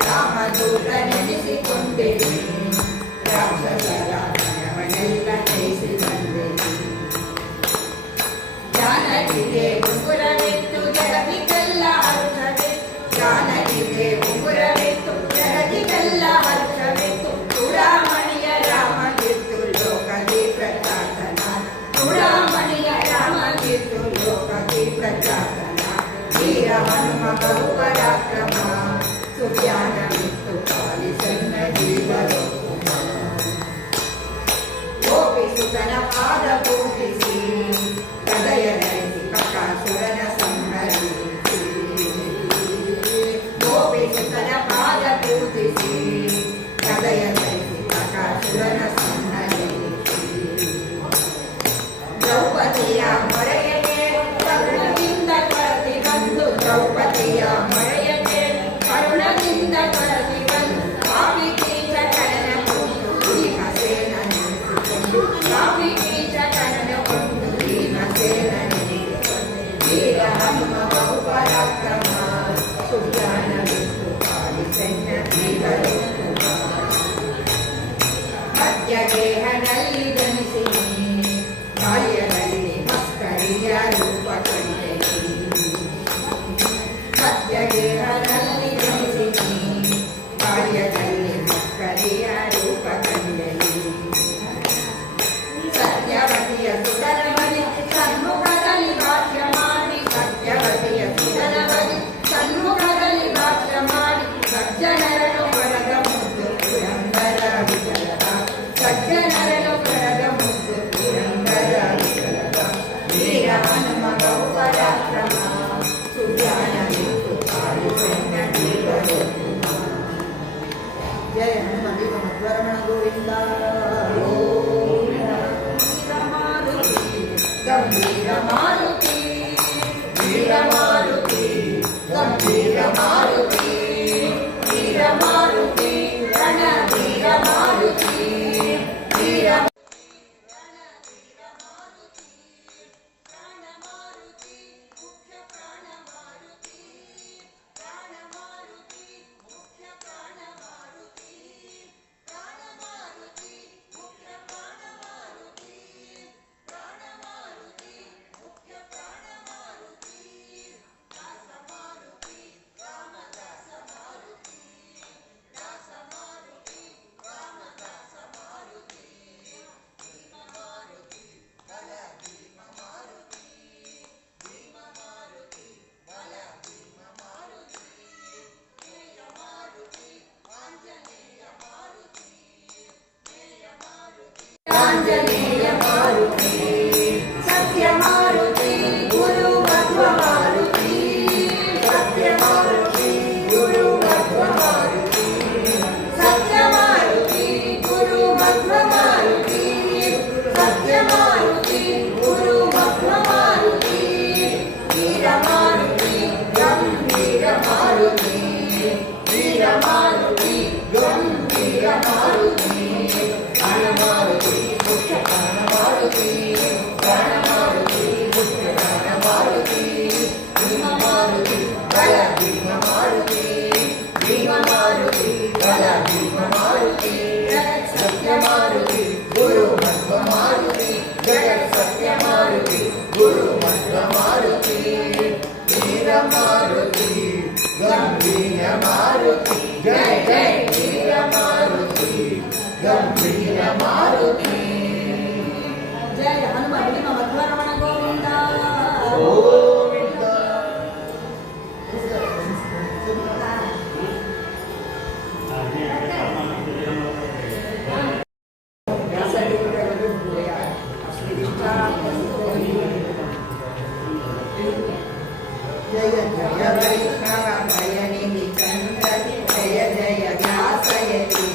Ramadura जय हनुमति मध्वरमण गोविंद गंभीर मारुति वीर मारुति गंभीर मारुति वीर मारुति रणवीर मारुति वीर आंजनेय मारुति सत्य मारुति गुरु मध्व मारुति सत्य मारुति गुरु मध्व मारुति सत्य मारुति गुरु मध्व मारुति सत्य मारुति गुरु मध्व मारुति वीर मारुति गंभीर मारुति वीर मारुति गंभीर मारुति मारुति मुख्य प्राण मारुति मुख्य प्राण मारुति भीम मारुति बल भीम मारुति भीम मारुति बल भीम मारुति जगत सत्य मारुति गुरु मध्व मारुति जगत सत्य मारुति गुरु मध्व मारुति वीर मारुति गंभीर मारुति जय जय वीर मारुति गंभीर मारुति जय हनुमत मध्वरमण गोविंद गोविंद जय जय वैष्णव भयनि निकंद जय जय व्यासयति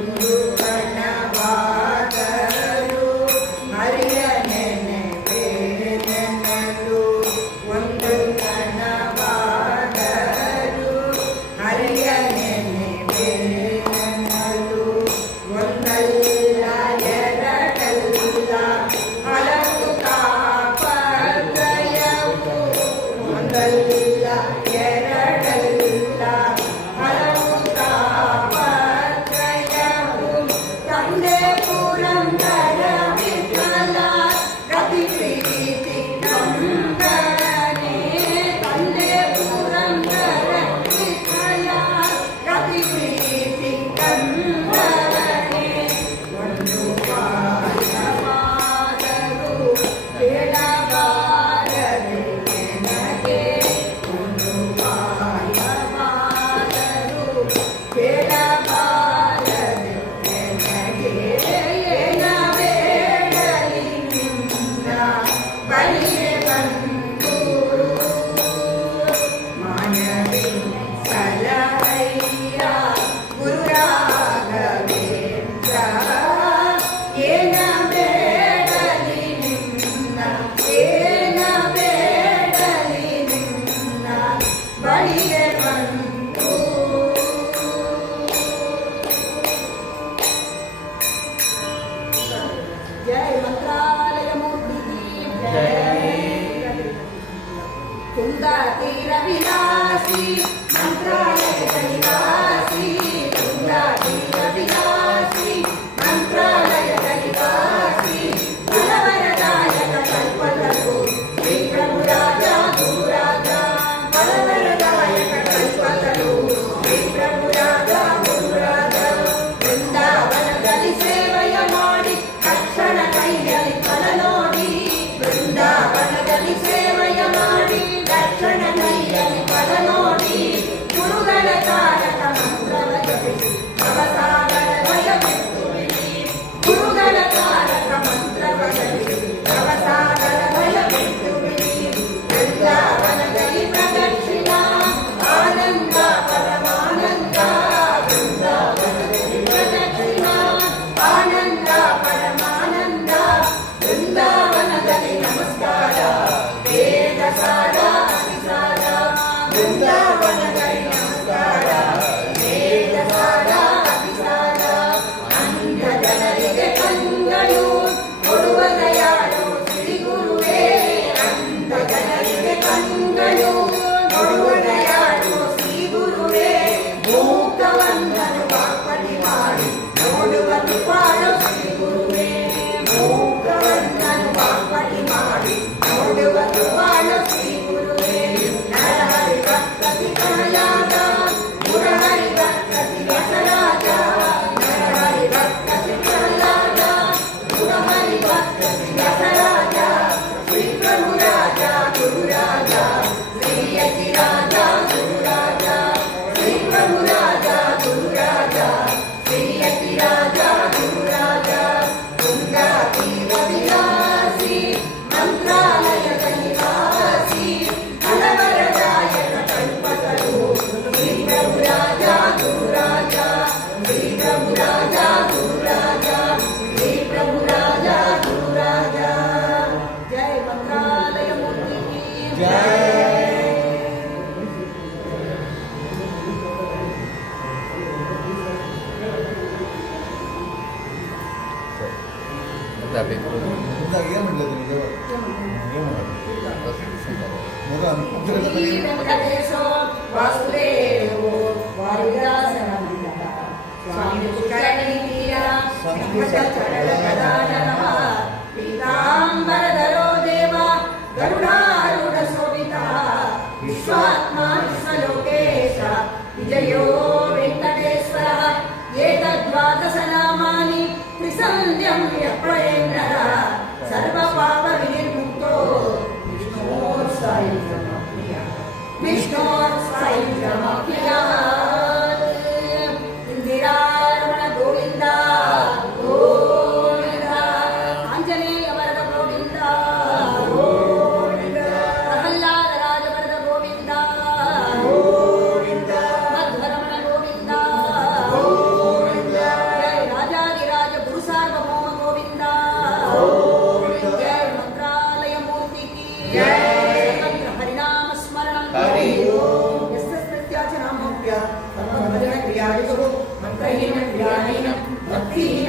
ಒಂದು ಕಣವಾದರೂ ಹರಿಯ ನೆನೆವೆ ನೆನಲು ಒಂದು ಕಣವಾದರೂ ಹರಿಯ ನೆನೆವೆ ನೆನಲು ಒಂದಲ್ಲ ಎರಡಲ್ಲ ಹಲವು ತಾಪತ್ರಯವು ಒಂದಲ್ಲ ಎರಡಲ್ಲ ಹಲವು ತಾಪತ್ರಯವು ತಂದೆ ಪುರಂದರ ವಿಠಲ ರತಿ ಪ್ರೀತಿ ಕಂದರನೇ ತಂದೆ ಪುರಂದರ ವಿಠಲ ರತಿ ಪ್ರೀತಿ ಕಂದರನೇ ಒಂದು ಪಾಠವಾದರೂ ಬೇಡಬಾರದು ನನಗೆ ಒಂದು ಪಾಠವಾದರೂ ಬೇಡಬಾರದು ನನಗೆ ಏನ ಬೇಡಲಿ ನಿನ್ನ ಬಳಿಗೆ ಬಂದು ಮಾನವಿನ ಸಲಹಯ್ಯ ಗುರುರಾಘವೇಂದ್ರ ಏನ ಬೇಡಲಿ ನಿನ್ನ ಏನ ಬೇಡಲಿ ನಿನ್ನ ಬಳಿಗೆ ಬಂದು ಜಯ ಮಂತ್ರಾಲಯ ಮೂರ್ತಿ ಕುಂದ ತೀರ ವಿಲಾಸಿ ಮಂತ್ರಾಲಯ ನಿವಾಸಿ ಕುಂದ ತೀರ ವಿಲಾಸಿ ಮಂತ್ರಾಲಯ ನಿವಾಸಿ ಬಲವರದಾಯಕ ಕಲ್ಪತರು ಶ್ರೀ ಪ್ರಭು ರಾಜ ಗುರುರಾಜ ಬಲವರದಾಯಕ ಕಲ್ಪತರು ಶ್ರೀ ಪ್ರಭು ರಾಜ ಗುರುರಾಜ ಬೃಂದಾವನದಲ್ಲಿ ಸೇವೆಯ ಮಾಡಿ ತಕ್ಷಣ ಕೈಯಲ್ಲಿ ಫಲ ನೋಡಿ ಬೃಂದಾವನದಲ್ಲಿ ಸೇವೆಯ ಮಾಡಿ ತಕ್ಷಣ ಕೈಯಲ್ಲಿ ಫಲ ನೋಡಿ ಗುರುಗಳ ತಾರಕ ಮಂತ್ರವ ಜಪಿಸಿ ಭವಸಾಗರ ಭಯ ಬಿಟ್ಟು ಬಿಡಿ ಗುರುಗಳ ತಾರಕ ಮಂತ್ರವ ಜಪಿಸಿ ಭವಸಾಗರ ಭಯ ಬಿಟ್ಟು ಬಿಡಿ ಬೃಂದಾವನದಲ್ಲಿ ಪ್ರದಕ್ಷಿಣ ಆನಂದ ಪರಮಾನಂದ ಬೃಂದಾವನದಲ್ಲಿ ಪ್ರದಕ್ಷಿಣ ಆನಂದ ಪರಮಾನಂದ ಬೃಂದಾವನದಲ್ಲಿ ನಮಸ್ಕಾರ ವೇದ ಸಾರ ಅತಿಸಾರ ಬೃಂದಾವನದಲ್ಲಿ ನಮಸ್ಕಾರ ವೇದ ಸಾರ ಅತಿಸಾರ ಅಂಧ ಜನರಿಗೆ ಕಂಗಳು ಕೊಡುವ ದಯಾಳು ಶ್ರೀ ಗುರುವೇ ಅಂಧ ಜನರಿಗೆ ಕಂಗಳು ಕೊಡುವ ದಯಾಳು ಶ್ರೀ ಗುರುವೇ ಮೂಕವಂದನು ವಾಪಟಿ ಮಾಡಿ ನೋಡುವ ಕೃಪಾಳು ಶ್ರೀ ಗುರುವೇ ಮೂಕವಂದನು ವಾಪಟಿ ಮಾಡಿ ನೋಡುವ ಕೃಪಾಳು ಶ್ರೀ ಗುರುವೇ ನರಹರಿ ಭಕ್ತ ಸಿದ್ಧರಾಜ ಮುರಹರಿ ಭಕ್ತ ಸಿದ್ಧರಾಜ ನರಹರಿ ಭಕ್ತ ಸಿದ್ಧರಾಜ ಮುರಹರಿ ಭಕ್ತ ಸಿದ್ಧರಾಜ ಶ್ರೀ ಪ್ರಭು ರಾಜ ಗುರುರಾಜ ಶ್ರೀ ಯತಿ ರಾಜ ಗುರುರಾಜ ಶ್ರೀ ಪ್ರಭು ರಾಜ ಗುರುರಾಜ ಶ್ರೀ ಯತಿ ರಾಜ ಗುರುರಾಜ ಗಂಗಾ ತೀರ ವಿಲಾಸಿ ಮಂತ್ರಾಲಯದ ನಿವಾಸಿ ಹಲವರದಾಯಕ ಕಲ್ಪತರು ಶ್ರೀ ಪ್ರಭು ರಾಜ ಗುರುರಾಜ ಶ್ರೀ ಪ್ರಭು ರಾಜ ಗುರುರಾಜ ಶ್ರೀ ಪ್ರಭು ರಾಜ ಗುರುರಾಜ ಜಯ ಮಂತ್ರಾಲಯ ಮೂರ್ತಿ ಶ್ರೀ ವೆಂಕಟೇಶೋ ವಾಸುದೇವೋ ವಾಯುದಾಸನಂದನ ಸ್ವಾಮಿ ಪುಷ್ಕರಣೀಯ ಶಂಖಚಕ್ರ ಗದಾಧರಃ ಪೀತಾಂಬರಧರೋ ದೇವ ಗರುಡಾರೂಢ ಶೋಭಿತಃ ವಿಶ್ವಾತ್ಮ ವಿಶ್ವಲೋಕೇಶ ವಿಜಯೋ ವೆಂಕಟೇಶ್ವರಃ ಏತದ್ವಾದಶ ನಾಮಾನಿ ತ್ರಿಸಂಧ್ಯಂ ಯಪ್ರಯೇಂದ್ರಃ ಸರ್ವಪಾಪ ವಿನಿರ್ಮುಕ್ತೋ विष्णु इंदिरारमण गोविंद गोविंद आंजनेय वरद गोविंद गोविंद प्रहल्लाद राज वरद गोविंद गोविंद मध्वरमण गोविंद गोविंद जय ಸಿಹಿ